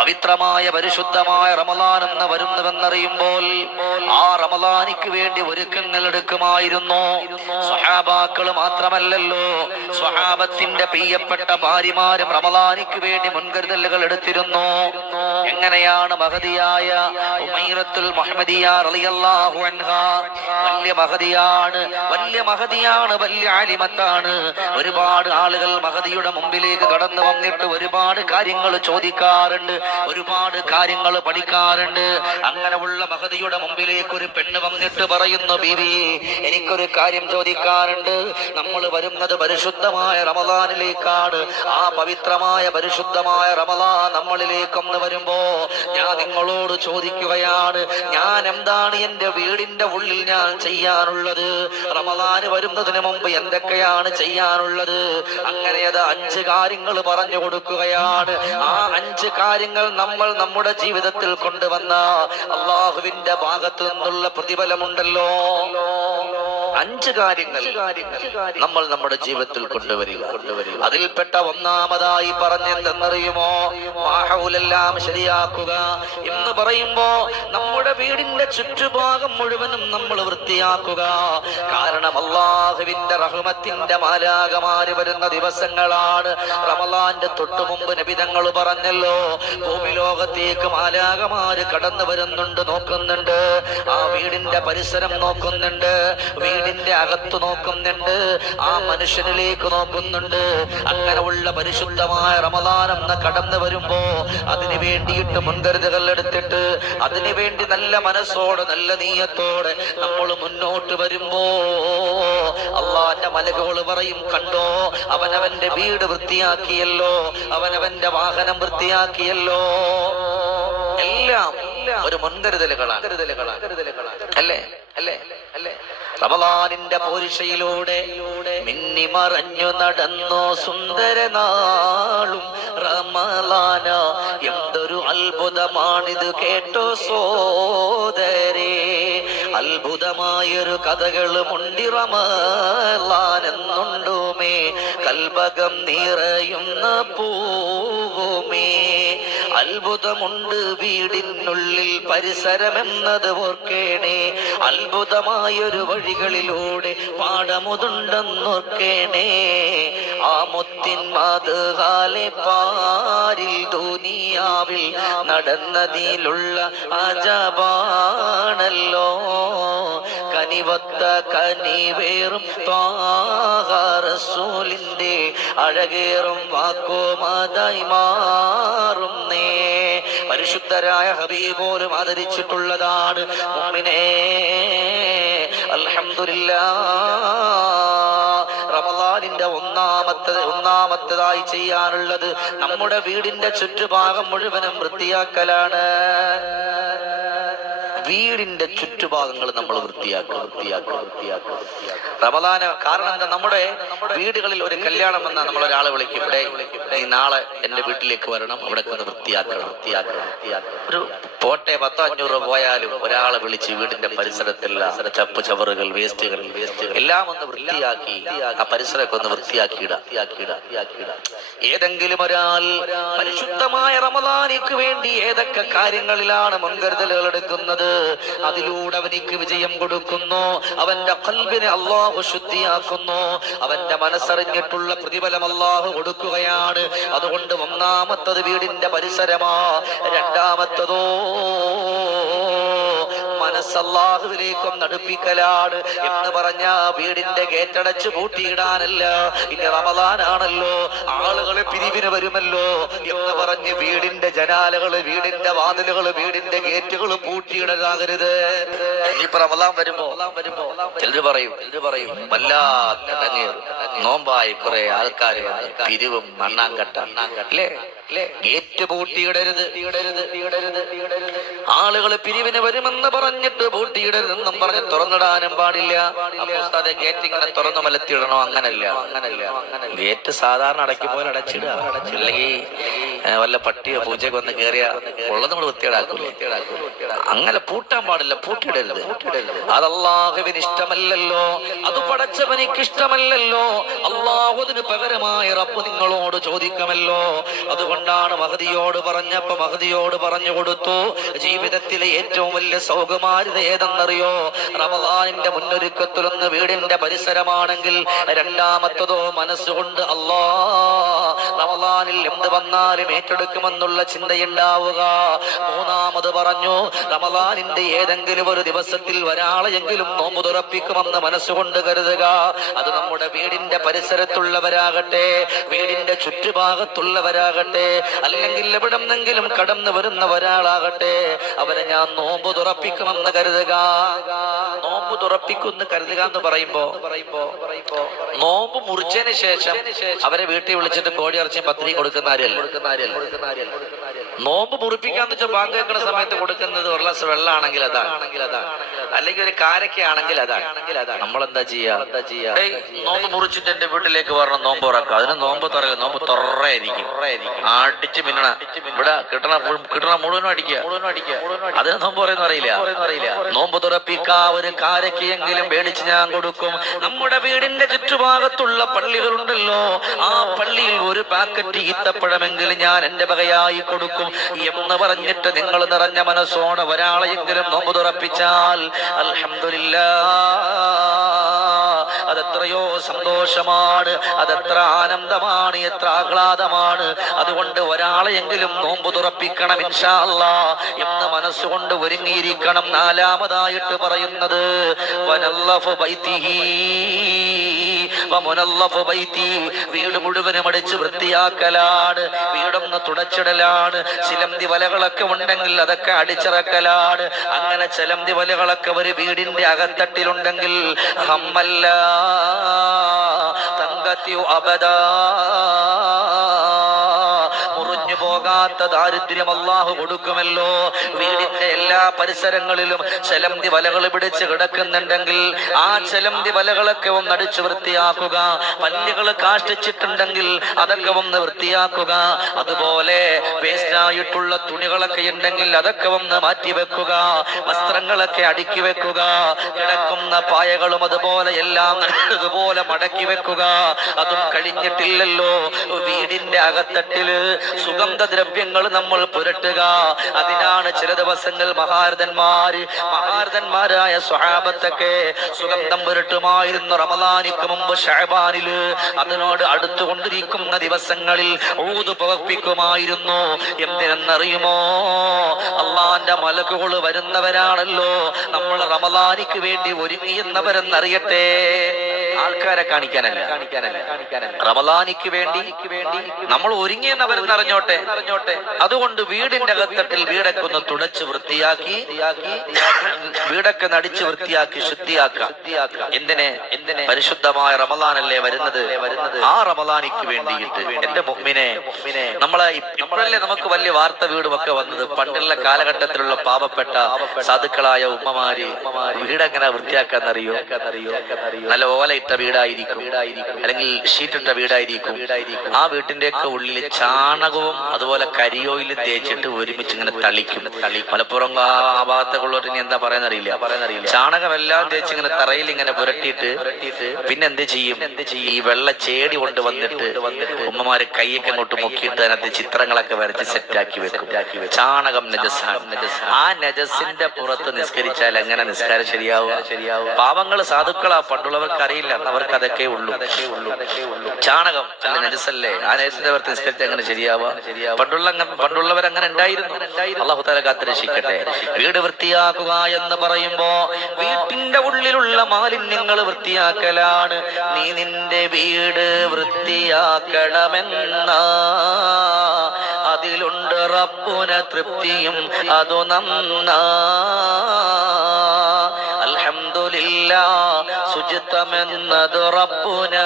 പവിത്രമായ പരിശുദ്ധമായ റമളാൻ എന്ന് വരുന്നുവെന്നറിയുമ്പോൾ ആ റമളാനിക്ക് വേണ്ടി ഒരുക്കങ്ങൾ എടുക്കുമായിരുന്നു. സ്വഹാബാക്കൾ മാത്രമല്ലല്ലോ, സ്വഹാബത്തിന്റെ പ്രിയപ്പെട്ട ഭാര്യമാരും റമളാനിക്ക് വേണ്ടി മുൻകരുതലുകൾ എടുത്തിരുന്നു. എങ്ങനെയാണ് മഹദിയായ ഉമൈറത്തുൽ മുഹമ്മദിയ റളിയല്ലാഹു അൻഹാ, വലിയ മഹദിയാണ്, വലിയ ആലിമത്താണ്. ഒരുപാട് ആളുകൾ മഹദിയുടെ മുമ്പിലേക്ക് കടന്നു വന്നിട്ട് ഒരുപാട് കാര്യങ്ങൾ ചോദിക്കാറുണ്ട്, ഒരുപാട് കാര്യങ്ങൾ പഠിക്കാറുണ്ട്. അങ്ങനെയുള്ള മഹദിയുടെ മുമ്പിലേക്ക് ഒരു പെണ്ണ് വന്നിട്ട് പറയുന്നു, ബീവി എനിക്കൊരു കാര്യം ചോദിക്കാറുണ്ട്. നമ്മൾ വരുന്നത് പരിശുദ്ധമായ റമളാനിലേക്കാണ്. ആ പവിത്രമായ പരിശുദ്ധമായ റമളാൻ നമ്മളിലേക്കൊന്ന് വരുമ്പോ ഞാൻ നിങ്ങളോട് ചോദിക്കുകയാണ്, ഞാൻ എന്താണ് എന്റെ വീടിന്റെ ഉള്ളിൽ ഞാൻ ചെയ്യാനുള്ളത്? റമളാൻ വരുന്നതിന് മുമ്പ് എന്തൊക്കെയാണ് ചെയ്യാനുള്ളത്? അങ്ങനെ അത് 5 കാര്യങ്ങൾ പറഞ്ഞു കൊടുക്കുകയാണ്. ആ 5 കാര്യങ്ങൾ നമ്മൾ നമ്മുടെ ജീവിതത്തിൽ കൊണ്ടുവന്ന അള്ളാഹുവിന്റെ ഭാഗത്തു നിന്നുള്ള പ്രതിഫലമുണ്ടല്ലോ. 5 കാര്യങ്ങൾ നമ്മൾ നമ്മുടെ ജീവിതത്തിൽ കൊണ്ടുവരിക. അതിൽപ്പെട്ട ഒന്നാമതായി പറഞ്ഞെന്തെന്നറിയുമോ? മാഹൗലെല്ലാം ശരിയാക്കുക എന്ന് പറയുമ്പോ നമ്മുടെ വീടിന്റെ ചുറ്റുഭാഗം മുഴുവനും നമ്മൾ വൃത്തിയാക്കുക. കാരണം അള്ളാഹുവിന്റെ റഹ്മത്തിന്റെ മാലാകമാര് വരുന്ന ദിവസങ്ങളാണ്. റമളാന്റെ തൊട്ടു മുമ്പ് നബി തങ്ങൾ പറഞ്ഞല്ലോ, ഭൂമി ലോകത്തേക്ക് മാലാകമാര് കടന്നു വരുന്നുണ്ട്, നോക്കുന്നുണ്ട്. ആ വീടിന്റെ പരിസരം നോക്കുന്നുണ്ട്, വീടിന്റെ അകത്ത് നോക്കുന്നുണ്ട്, ആ മനുഷ്യനിലേക്ക് നോക്കുന്നുണ്ട്. അങ്ങനെയുള്ള പരിശുദ്ധമായ റമളാൻ എന്ന കടന്നു വരുമ്പോ അതിനു വേണ്ടിയിട്ട് മുൻകരുതലുകൾ എടുത്തിട്ട് അതിനു വേണ്ടി നല്ല മനസ്സോടെ നല്ല നീയത്തോടെ നമ്മൾ മുന്നോട്ട് വരുമ്പോ അള്ളാന്റെ മലക്കുകൾ പറയും, കണ്ടോ അവനവന്റെ വീട് വൃത്തിയാക്കിയല്ലോ, അവനവന്റെ വാഹനം വൃത്തിയാക്കിയല്ലോ. എല്ലാം ഒരു മുൻകരുതലുകളാണ്. അല്ലേ അല്ലേ അല്ലേ റമളാനിന്റെ പോരിശയിലൂടെ മിന്നിമറഞ്ഞു നടന്നു സുന്ദരനാളും റമളാന. എന്തൊരു അത്ഭുതമാണിത് കേട്ടോ സോദരേ, അത്ഭുതമായൊരു കഥകളുമുണ്ടി റമളാൻ എന്നുണ്ടുമേ, കൽബകം നിറയുന്ന പൂവുമേ. അത്ഭുതമുണ്ട് വീടിനുള്ളിൽ പരിസരമെന്നത് ഓർക്കേണേ, അത്ഭുതമായൊരു വഴികളിലൂടെ പാടമുതുണ്ടെന്നോർക്കേണേ. ആ മുത്തിൻ മാതൃകാലെ പാരിൽ ദുനിയാവിൽ നടന്നതിലുള്ള അജബാണല്ലോ. കനിവത്ത കനിവേറും ത്വാഹ റസൂലിന്റെ അഴകേറും വാക്കോമതായി മാറുന്നേ. പരിശുദ്ധരായ ഹബീബോലും ആദരിച്ചിട്ടുള്ളതാണ്. മുഅ്മിനേ അൽഹംദുലില്ലാഹ്, റമളാനിന്റെ ഒന്നാമത്തേതായി ചെയ്യാനുള്ളത് നമ്മുടെ വീടിന്റെ ചുറ്റുഭാഗം മുഴുവനും വൃത്തിയാക്കലാണ്. വീടിന്റെ ചുറ്റുഭാഗങ്ങൾ നമ്മൾ വൃത്തിയാക്കുക. റമളാന് കാരണം എന്താ? നമ്മുടെ വീടുകളിൽ ഒരു കല്യാണം വന്നാൽ നമ്മൾ ഒരാളെ വിളിക്കും, ഇവിടെ നീ നാളെ എന്റെ വീട്ടിലേക്ക് വരണം, അവിടെ ഒന്ന് വൃത്തിയാക്കണം. ഒരു പോട്ടെ 10-500 രൂപ പോയാലും ഒരാളെ വിളിച്ച് വീടിന്റെ പരിസരത്തെല്ലാം ചപ്പ് ചവറുകൾ വേസ്റ്റുകൾ എല്ലാം ഒന്ന് വൃത്തിയാക്കി ആ പരിസരമൊക്കെ ഒന്ന് വൃത്തിയാക്കിയിടാം. ഏതെങ്കിലും ഒരാൾ പരിശുദ്ധമായ റമളാനിക്ക് വേണ്ടി ഏതൊക്കെ കാര്യങ്ങളിലാണ് മുൻകരുതലുകൾ എടുക്കുന്നത്, അതിലൂടെ അവനിക്ക് വിജയം കൊടുക്കുന്നു. അവന്റെ ഖൽബിനെ അല്ലാഹു ശുദ്ധിയാക്കുന്നു. അവന്റെ മനസ്സറിഞ്ഞിട്ടുള്ള പ്രതിഫലം അല്ലാഹു കൊടുക്കുകയാണ്. അതുകൊണ്ട് ഒന്നാമത്തത് വീടിന്റെ പരിസരമാ. രണ്ടാമത്തതോ മനസ്സല്ലാഹുവിലേക്കും നടുപ്പിക്കലാണ്. എന്ന് പറഞ്ഞ വീടിന്റെ ഗേറ്റടച്ച് പൂട്ടിയിടാനല്ല, ഇനി റമളാനാണല്ലോ, ആളുകളെ പിരിവിന് വരുമല്ലോ എന്ന് പറഞ്ഞ് വീടിന്റെ ജനാലകള്, വീടിന്റെ വാതിലുകള്, വീടിന്റെ ഗേറ്റുകൾ പൂട്ടിയിടാകരുത്. ഇനിയിപ്പോ റമളാൻ വരുമ്പോ ചിലര് പറയും വല്ലാത്ത നോമ്പായി കുറെ ആൾക്കാർ വന്ന് പിരിവും മണ്ണാങ്കട്ട ഗേറ്റ് പൂട്ടിയിടരുത്. ആളുകൾ പിരിവിന് വരുമെന്ന് പറഞ്ഞിട്ട് പൂട്ടിയിടരുതെന്നും പറഞ്ഞ് തുറന്നിടാനും പാടില്ല. അപ്പോസ്താദെ ഗേറ്റ് ഇങ്ങനെ തുറന്നു മലത്തിയിടണോ? അങ്ങനല്ല. ഗേറ്റ് സാധാരണ അടയ്ക്കും പോലെ അടച്ചിടുക. അല്ലെങ്കിൽ വല്ല പട്ടിയോ പൂച്ചയൊക്കെ വന്ന് കയറിയ ഉള്ളത് നമ്മൾ വൃത്തികേടാക്കൂലേ? അങ്ങനെ പൂട്ടാൻ പാടില്ല, പൂട്ടിയിടരുത്. അത് അല്ലാഹുവിന് ഇഷ്ടമല്ലല്ലോ, അത് പടച്ചവനിക്ക് ഇഷ്ടമല്ലല്ലോ. അല്ലാഹുവിന് പകരമായി റബ്ബ് നിങ്ങളോട് ചോദിക്കുമല്ലോ. അതുകൊണ്ടാണ് മഹദിയോട് പറഞ്ഞപ്പോ മഹദിയോട് പറഞ്ഞു കൊടുത്തു, ജീവിതത്തിലെ ഏറ്റവും വലിയ സൗകുമാര്യത ഏതെന്നറിയോ? റമളാനിന്റെ മുന്നൊരുക്കത്തിലൊന്ന് വീടിന്റെ പരിസരമാണെങ്കിൽ, രണ്ടാമത്തതോ മനസ്സുകൊണ്ട് അല്ലാ റമളാനിൽ എന്ത് വന്നാലും ഏറ്റെടുക്കുമെന്നുള്ള ചിന്തയുണ്ടാവുക. മൂന്നാമത് പറഞ്ഞു, റമളാനിന്റെ ഏതെങ്കിലും ഒരു ദിവസത്തിൽ ഒരാളെയെങ്കിലും നോമ്പ് തുറപ്പിക്കുമെന്ന് മനസ്സുകൊണ്ട് കരുതുക. അത് നമ്മുടെ വീടിന്റെ പരിസരത്തുള്ളവരാകട്ടെ, വീടിന്റെ ചുറ്റുഭാഗത്തുള്ളവരാകട്ടെ, അല്ലെങ്കിൽ എവിടെന്നെങ്കിലും കടന്നു വരുന്ന ഒരാളാകട്ടെ, അവരെ ഞാൻ നോമ്പ് തുറപ്പിക്കുമെന്ന് കരുതുക. നോമ്പ് തുറപ്പിക്കുമെന്ന് കരുതുക എന്ന് പറയുമ്പോ നോമ്പ് മുറിച്ചതിന് ശേഷം അവരെ വീട്ടിൽ വിളിച്ചിട്ട് കോഴി ഇറച്ചിയും പത്രിക കൊടുക്കുന്ന ആരല്ല. നോമ്പ് മുറിപ്പിക്കാന്ന് വെച്ചാൽ ബാങ്ക് വെക്കുന്ന സമയത്ത് കൊടുക്കുന്നത് ഒരു ഗ്ലാസ് വെള്ളമാണെങ്കിൽ അതാണ്, അല്ലെങ്കിൽ ഒരു കാരക്കയാണെങ്കിൽ അതാണ്. നമ്മളെന്താ ചെയ്യാ? നോമ്പ് മുറിച്ചിട്ട് എന്റെ വീട്ടിലേക്ക് വരണം, നോമ്പ് തുറക്കുക. അതിന് നോമ്പ് തുറക്കുക, നോമ്പ് തുറയായിരിക്കും, അടിച്ച് മിന്നണ, ഇവിടെ കിട്ടണ മുഴുവനും അടിക്കുക. അതിന് നോമ്പ് പറയുന്ന അറിയില്ല. നോമ്പ് തുറപ്പിക്കാ ഒരു കാരക്കയെങ്കിലും മേടിച്ച് ഞാൻ കൊടുക്കും. നമ്മുടെ വീടിന്റെ ചുറ്റുഭാഗത്തുള്ള പള്ളികളുണ്ടല്ലോ, ആ പള്ളിയിൽ ഒരു പാക്കറ്റ് ഈത്തപ്പഴമെങ്കിലും ഞാൻ എന്റെ വകയായി കൊടുക്കും എന്ന് പറഞ്ഞിട്ട് നിങ്ങൾ നിറഞ്ഞ മനസ്സോടെ ഒരാളെയെങ്കിലും നോമ്പ് തുറപ്പിച്ചാൽ അൽഹംദുലില്ലാഹ്, അതെത്രയോ സന്തോഷമാണ്, അതെത്ര ആനന്ദമാണ്, എത്ര ആഹ്ലാദമാണ്. അതുകൊണ്ട് ഒരാളെയെങ്കിലും നോമ്പ് തുറപ്പിക്കണം ഇൻഷാ അല്ലാഹ് എന്ന് മനസ്സുകൊണ്ട് ഒരുങ്ങിയിരിക്കണം. നാലാമതായിട്ട് പറയുന്നത് വനല്ലഫു ബൈതിഹി വമുനല്ലഫു ബൈതി, വീട് മുഴുവനും അടിച്ച് വൃത്തിയാക്കലാണ്, വീടൊന്ന് തുടച്ചിടലാണ്. ചിലന്തി വലകളൊക്കെ ഉണ്ടെങ്കിൽ അതൊക്കെ അടിച്ചിറക്കലാണ്. അങ്ങനെ ചിലന്തി വലകളൊക്കെ ഒരു വീടിന്റെ അകത്തട്ടിലുണ്ടെങ്കിൽ ഹമ്മല്ല തങ്കത്തിയു അബദാ, പോകാത്ത ദാരിദ്ര്യം അല്ലാഹു കൊടുക്കുമല്ലോ. വീടിന്റെ എല്ലാ പരിസരങ്ങളിലും ചലന്തി വലകൾ പിടിച്ച് കിടക്കുന്നുണ്ടെങ്കിൽ ആ ചലന്തി വലകളൊക്കെ ഒന്ന് അടിച്ചു വൃത്തിയാക്കുക. പല്ലുകൾ കാഷ്ടിച്ചിട്ടുണ്ടെങ്കിൽ അതൊക്കെ ഒന്ന് വൃത്തിയാക്കുക. അതുപോലെ വേസ്റ്റായിട്ടുള്ള തുണികളൊക്കെ ഉണ്ടെങ്കിൽ അതൊക്കെ ഒന്ന് മാറ്റിവെക്കുക. വസ്ത്രങ്ങളൊക്കെ അടുക്കി വെക്കുക. കിടക്കുന്ന പായകളും അതുപോലെ എല്ലാം അതുപോലെ മടക്കി വെക്കുക. അതും കഴിഞ്ഞിട്ടില്ലല്ലോ, വീടിന്റെ അകത്തട്ടില് സുഗന്ധദ്രവ്യങ്ങൾ നമ്മൾ പുരട്ടുക. അതിനാണ് ചില ദിവസങ്ങൾ മഹാരഥന്മാരായ സ്വഹാബത്തൊക്കെ സുഗന്ധം പുരട്ടുമായിരുന്നു. റമളാനിക്ക് മുമ്പ് ശഅബാനില് അതിനോട് അടുത്തുകൊണ്ടിരിക്കുന്ന ദിവസങ്ങളിൽ ഊദ് പുകപ്പിക്കുമായിരുന്നു. എന്തിനെന്നറിയുമോ? അള്ളാന്റെ മലക്കുകൾ വരുന്നവരാണല്ലോ, നമ്മൾ റമളാനിക്ക് വേണ്ടി ഒരുങ്ങിയെന്നവരെന്നറിയട്ടെ. ആൾക്കാരെ കാണിക്കാനല്ല, റമളാനിക്ക് വേണ്ടി നമ്മൾ ഒരുങ്ങിയെന്നവരെന്നറിഞ്ഞോട്ടെ. അതുകൊണ്ട് വീടിന്റെ അകത്തട്ടിൽ വീടൊക്കെ ഒന്ന് തുടച്ച് വൃത്തിയാക്കി, വീടൊക്കെ നടിച്ച് വൃത്തിയാക്കി ശുദ്ധിയാക്കാം. എന്തിനെ? പരിശുദ്ധമായ റമളാനല്ലേ വരുന്നത്. ആ റമളാനിക്ക് വേണ്ടിയിട്ട് എന്റെ മുഅ്മിനെ, നമ്മളെ ഇപ്പോഴല്ലേ നമുക്ക് വലിയ വാർത്ത വീടും ഒക്കെ വന്നത്. പണ്ടുള്ള കാലഘട്ടത്തിലുള്ള പാവപ്പെട്ട സാധുക്കളായ ഉമ്മമാര് വീടെങ്ങനെ വൃത്തിയാക്കാന്നറിയോ? നല്ല ഓലയിട്ട വീടായിരിക്കും, അല്ലെങ്കിൽ ഷീറ്റിട്ട വീടായിരിക്കും. ആ വീട്ടിന്റെ ഒക്കെ ഉള്ളിൽ ചാണകവും അതുപോലെ കരിയോയിലും തേച്ചിട്ട് ഒരുമിച്ച് ഇങ്ങനെ തളിക്കും. മലപ്പുറം ആ ഭാഗത്തുള്ളവർ ഇനി എന്താ പറയാന്നറിയില്ല. ചാണകമെല്ലാം തേച്ച് ഇങ്ങനെ തറയിൽ ഇങ്ങനെ പുരട്ടിയിട്ട് പിന്നെ എന്ത് ചെയ്യും? ഈ വെള്ള ചേടി കൊണ്ട് വന്നിട്ട് ഉമ്മമാര് കൈയൊക്കെ അങ്ങോട്ട് മുക്കിയിട്ട് അതിനകത്ത് ചിത്രങ്ങളൊക്കെ വരച്ച് സെറ്റാക്കി വെക്കും. ചാണകം നജസാണ്. ആ നജസിന്റെ പുറത്ത് നിസ്കരിച്ചാൽ എങ്ങനെ നിസ്കാരം ശരിയാവുക? പാവങ്ങള് സാധുക്കളാ, പണ്ടുള്ളവർക്ക് അറിയില്ല, അവർക്ക് അതൊക്കെ ഉള്ളൂ. ചാണകം അല്ല നജസല്ലേ, ആ നജസിന്റെ പുറത്ത് നിസ്കരിച്ചാൽ എങ്ങനെ ശരിയാവുക? പണ്ടുള്ളവരങ്ങനെ ഉണ്ടായിരുന്നു. അല്ലാഹു തആല കാത്തുരക്ഷിക്കട്ടെ. വീട് വൃത്തിയാക്കുക എന്ന് പറയുമ്പോ വീട്ടിന്റെ ഉള്ളിലുള്ള മാലിന്യങ്ങൾ വൃത്തിയാക്കലാണ്. നീ നിന്റെ വീട് വൃത്തിയാക്കണമെന്ന അതിലുണ്ട് റബ്ബുന തൃപ്തിയും അതു നന്നാ. അൽഹംദുലില്ലാഹ്, ശുചിത്വമെന്നത് റബ്ബുന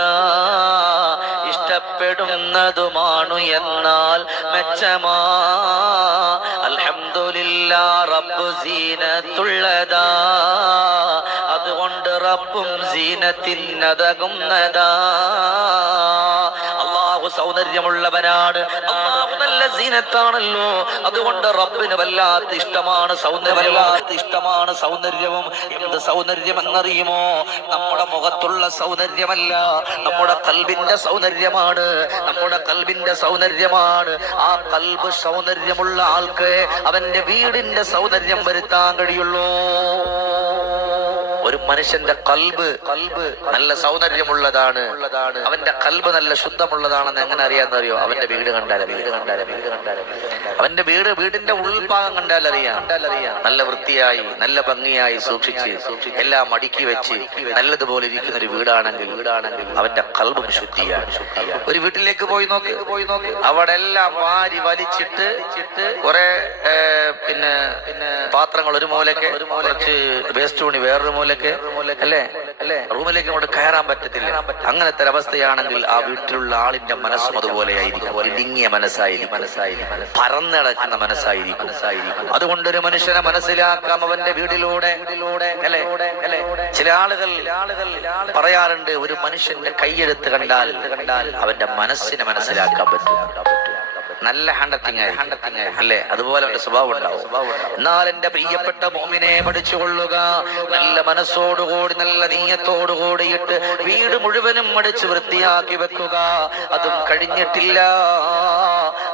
ഇഷ്ടപ്പെടുന്നതുമാണു എന്നാൽ മെച്ചമാ. അൽഹംദുലില്ലാഹ്, റബ്ബ് സീനത്തുള്ളതാ, അതുകൊണ്ട് റബ്ബും സീനത്തിനതകുന്നതാ. അല്ലാഹു സൗന്ദര്യമുള്ളവനാണ്. അല്ലാഹു നല്ല സീനത്താണല്ലോ. അതുകൊണ്ട് റബ്ബിന് വല്ലാത്ത ഇഷ്ടമാണ് സൗന്ദര്യവും. എന്ത് സൗന്ദര്യം എന്നറിയുമോ? നമ്മുടെ മുഖത്തുള്ള സൗന്ദര്യമല്ല, നമ്മുടെ ഖൽബിന്റെ സൗന്ദര്യമാണ്. ആ ഖൽബ് സൗന്ദര്യമുള്ള ആൾക്ക് അവന്റെ വീടിന്റെ സൗന്ദര്യം വരുത്താൻ കഴിയുള്ളൂ. ഒരു മനുഷ്യന്റെ ഖൽബ് നല്ല സൗന്ദര്യമുള്ളതാണ്, അവന്റെ ഖൽബ് നല്ല ശുദ്ധമുള്ളതാണെന്ന് എങ്ങനെ അറിയാന്നറിയോ? അവന്റെ വീട് കണ്ടാലേ, അവന്റെ വീടിന്റെ ഉൾഭാഗം കണ്ടാലറിയാം. നല്ല വൃത്തിയായി നല്ല ഭംഗിയായി സൂക്ഷിച്ച് എല്ലാം അടുക്കി വെച്ച് നല്ലതുപോലെ ഇരിക്കുന്ന ഒരു വീടാണെങ്കിൽ അവന്റെ ഖൽബും ശുദ്ധിയാണ്. ഒരു വീട്ടിലേക്ക് പോയി നോക്ക്, അവിടെ എല്ലാം വാരി വലിച്ചിട്ട് കുറെ പിന്നെ പാത്രങ്ങൾ ഒരു മൂലക്ക്, കുറച്ച് വേസ്റ്റ് തുണി വേറൊരു മൂലക്ക്, അല്ലേ റൂമിലേക്ക് അങ്ങോട്ട് കയറാൻ പറ്റത്തില്ല. അങ്ങനത്തെ ഒരവസ്ഥയാണെങ്കിൽ ആ വീട്ടിലുള്ള ആളിന്റെ മനസ്സും അതുപോലെയായിരിക്കും. ഇടുങ്ങിയ മനസ്സായിരിക്കും, പറന്നിടക്കുന്ന മനസ്സായിരിക്കും. അതുകൊണ്ട് ഒരു മനുഷ്യനെ മനസ്സിലാക്കാം അവന്റെ വീടിലൂടെ. ചില ആളുകൾ പറയാറുണ്ട്, ഒരു മനുഷ്യന്റെ കൈയെഴുത്ത് കണ്ടാൽ അവന്റെ മനസ്സിനെ മനസ്സിലാക്കാൻ പറ്റും. നല്ല ഹാൻഡത്തിങ് അല്ലേ? അതുപോലെ അവന്റെ സ്വഭാവം ഉണ്ടാവും. എന്നാൽ എന്റെ പ്രിയപ്പെട്ട മോമിനെ പഠിച്ചുകൊള്ളുക. നല്ല മനസ്സോടുകൂടി നല്ല നീയത്തോടുകൂടിയിട്ട് വീട് മുഴുവനും അടിച്ച് വൃത്തിയാക്കി വെക്കുക. അതും കഴിഞ്ഞിട്ടില്ല,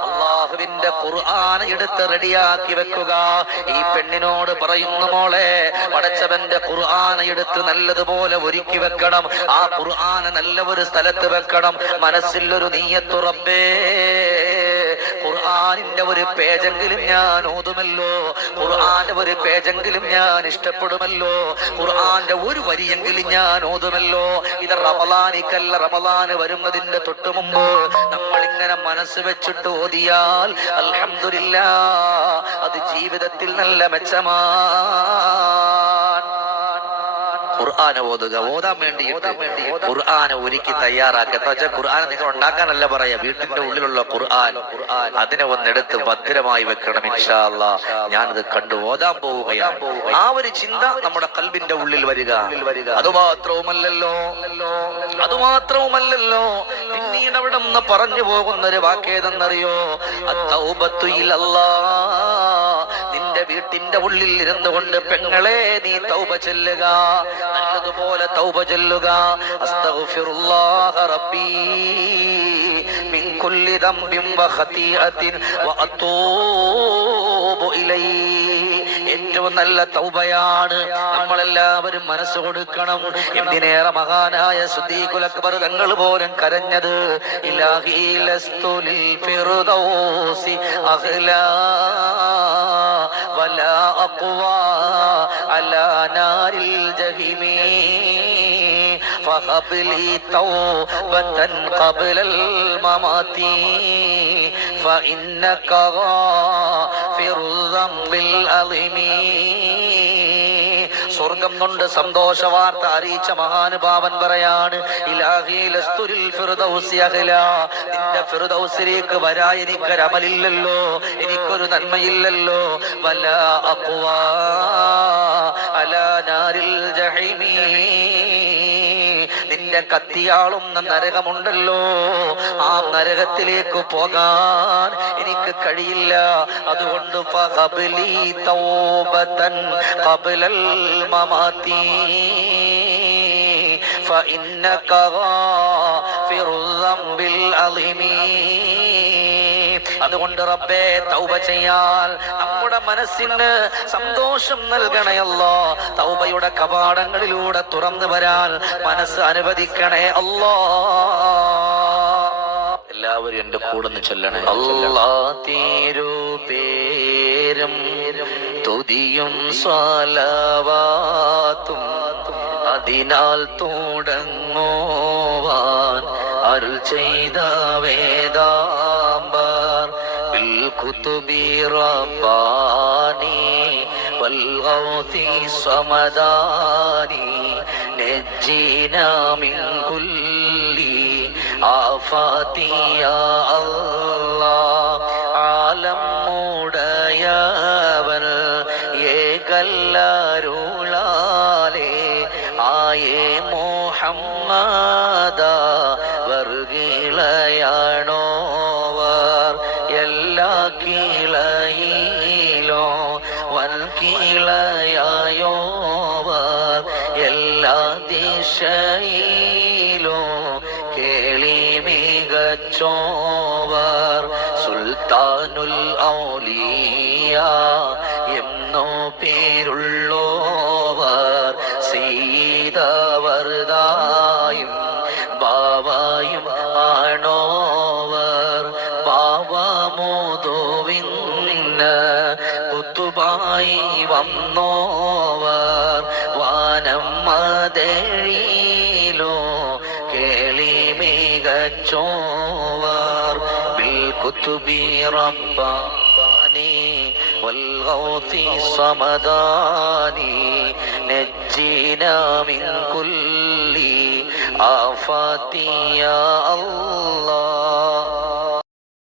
അല്ലാഹുവിന്റെ ഖുർആൻ എടുത്ത് റെഡിയാക്കി വെക്കുക. ഈ പെണ്ണിനോട് പറയുന്നു, മോളെ പടച്ചവന്റെ ഖുർആൻ എടുത്ത് നല്ലതുപോലെ ഒരുക്കി വെക്കണം. ആ ഖുർആൻ നല്ല ഒരു സ്ഥലത്ത് വെക്കണം. മനസ്സിൽ ഒരു നീയത്ത്, റബ്ബേ ഖുർആനിന്റെ ഒരു പേജെങ്കിലും ഞാൻ ഓതുമല്ലോ, ഖുർആന്റെ ഒരു പേജെങ്കിലും ഞാൻ ഇഷ്ടപ്പെടുമല്ലോ, ഖുർആന്റെ ഒരു വരിയെങ്കിലും ഞാൻ ഓതുമല്ലോ. ഇത് റമളാനിക്കല്ല, റമളാന് വരുന്നതിന്റെ തൊട്ടു മുമ്പ് നമ്മൾ ഇങ്ങനെ മനസ്സ് വെച്ചിട്ട് ഓതിയാൽ അൽഹംദുലില്ലാഹ് അത് ജീവിതത്തിൽ നല്ല മെച്ചമാണ്. ഖുർആനെ ഓതുക, ഓതാൻ വേണ്ടിയിട്ട് ഖുർആനെ ഒരുക്കി തയ്യാറാക്കുക. എന്ന് വെച്ചാൽ ഖുർആൻ നിങ്ങൾ ഉണ്ടാക്കാനല്ല പറയാ, വീട്ടിന്റെ ഉള്ളിലുള്ള ഖുർആൻ അതിനെ ഒന്നെടുത്ത് ഭദ്രമായി വെക്കണം. ഇൻഷാ അല്ലാഹ് ഞാനത് കണ്ടു ഓതാൻ പോവുകയാണ്. ആ ഒരു ചിന്ത നമ്മുടെ ഖൽബിന്റെ ഉള്ളിൽ വരിക. അതുമാത്രവുമല്ലല്ലോ പിന്നീട് അവിടെ നിന്ന് പറഞ്ഞു പോകുന്ന ഒരു വാക്കേതെന്നറിയോ? അത്തൗബത്തു ഇലല്ലാഹ്. നിന്റെ വീട്ടിന്റെ ഉള്ളിൽ ഇരുന്നു കൊണ്ട് പെങ്ങളെ നീ തൗബ ചൊല്ലുക, നല്ലതുപോലെ തൗബ ചൊല്ലുക. അസ്തഗ്ഫിറുല്ലാഹ റബ്ബി മിൻ കുല്ലി ദംബിൻ വ ഖതീഅത്തിൻ വ അതൂബു ഇലൈഹി. ഏറ്റവും നല്ല തൗബയാണ്. നമ്മളെല്ലാവരും മനസ്സ് കൊടുക്കണം. എന്തിനേറെ മഹാനായ സിദ്ദീഖുൽ അക്ബർ തങ്ങൾ പോലും കരഞ്ഞത്, ഇലാഹി ലസ്തു ലിൽ ഫിർദൗസി അഖ്ലാ വലാ അഖ്വാ അലാ നാരിൽ ജഹീമി فهب لي توبة قبل الممات فإنك غافر الذنب العظيم. സ്വർഗം കൊണ്ട് സന്തോഷ വാർത്ത അറിയിച്ച മഹാനുഭാവൻ പറയാണ്, ഇലാഹി ലസ്തു ലിൽ ഫിർദൗസി അഖ്ലാ. നിന്റെ ഫിർദൗസിലേക്ക് വരാൻ എനിക്കൊരു അമലില്ലല്ലോ, എനിക്കൊരു നന്മയില്ലല്ലോ. വലാ അഖ്വാ അലാ നാരിൽ ജഹീമി. നിന്റെ കത്തിയാളുന്ന നരകമുണ്ടല്ലോ, ആ നരകത്തിലേക്ക് പോകാൻ എനിക്ക് കഴിയില്ല. അതുകൊണ്ട് ഫഹബ്ലി തൗബതൻ ഖബ്ലൽ മമാതി ഫഇന്നക ഗാഫിറുൽ ദംബിൽ അളീമി. അതുകൊണ്ട് റബ്ബേ തൗബ ചെയ്യാൻ നമ്മുടെ മനസ്സിന് സന്തോഷം നൽകണേ അല്ലാഹ്. തൗബയുടെ കവാടങ്ങളിലൂടെ തുറന്നു വരാൻ മനസ്സ് അനുവദിക്കണേ അല്ലാഹ്. എല്ലാവരും എന്റെ കൂടെ ഒന്ന് ചൊല്ലണേ. അല്ലാഹ് തിരുപേരും തുതിയും സ്വലവാത്തും അതിനാൽ തുടങ്ങുവാൻ അരുൾ ചെയ്ത വേദാംബർ ബിൽ കുതുബി റബ്ബാനി വൽ ഗൗതി സമദാനി നജ്ജിനാ മിൻ കുല്ലി ആഫാതി യാ അല്ലാഹ്. ആലം ഉടയവൻ ഏകല്ലരുളാലേ ആയേ മുഹമ്മദ വർഗിളയാണോ കിളയിലോ വൻകിളയായോവർ എല്ലാ ദിശയിലോ കേളി മികച്ചോവർ സുൽത്താനുൽ ഔലിയ എന്നോ പേരുള്ളോവർ സീതവർദായും ബാവായും ആണോവർ പാവമോദോവിന്ന് കുത്തുബായി വന്നോവർ വാനം മദഴിയിലോ കേളി മികച്ചോവർ ബിൽ കുത്തുബി റബ്ബാനി والغوث صمداني نجينا من كل آفات يا الله